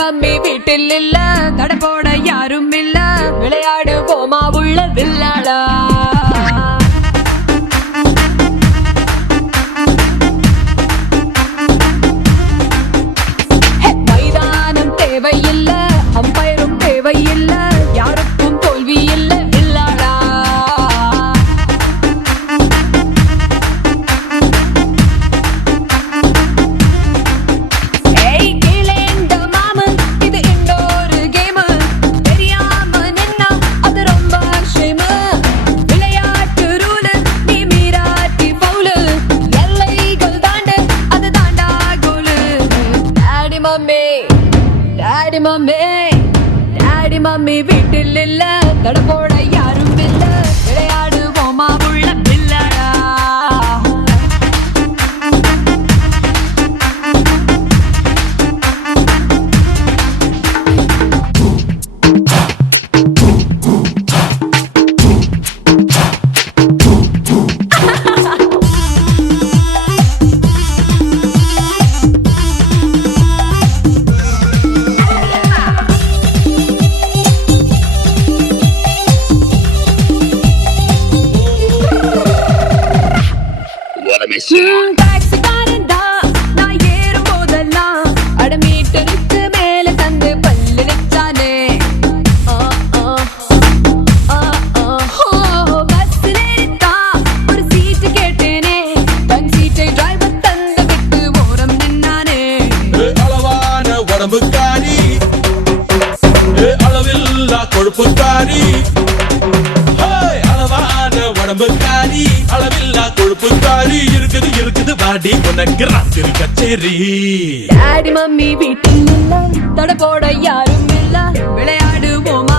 Mummy வீட்டில் இல்ல, தட போட யாரும் இல்ல, விளையாடு போமா உள்ள வில்லாடா. மைதானம் தேவையில்ல, அம்பயரும் தேவையில்ல, யாருக்கும் தோல்வி இல்ல வில்லாடா. டாடி மம்மி வீட்டில் இல்ல, தட போட யாரும் இல்ல, விளையாடு போமா உள்ள வில்லாடா. டாக்ஸிக்காரன் தான் நான் ஏறும் போதெல்லாம் அட மீட்டருக்கு மேல தந்து பல்லு நிச்சானே. பஸ்ல ஏறித்தான் ஒரு சீட்டு கேட்டேனே, தன் சீட்டை டிரைவர் தந்து விட்டு ஓரம் நின்னானே. அளவான உடம்புக்காரி, அளவில்லா கொழுப்புக்காரி, அளவான உடம்புக்காரி, அளவில்லா கொழுப்புக்காரி, இருக்குது வாடி உனக்கு ராத்திரி கச்சேரி. டாடி மம்மி வீட்டில் இல்ல, தட போட யாரும் இல்ல, விளையாடு போமா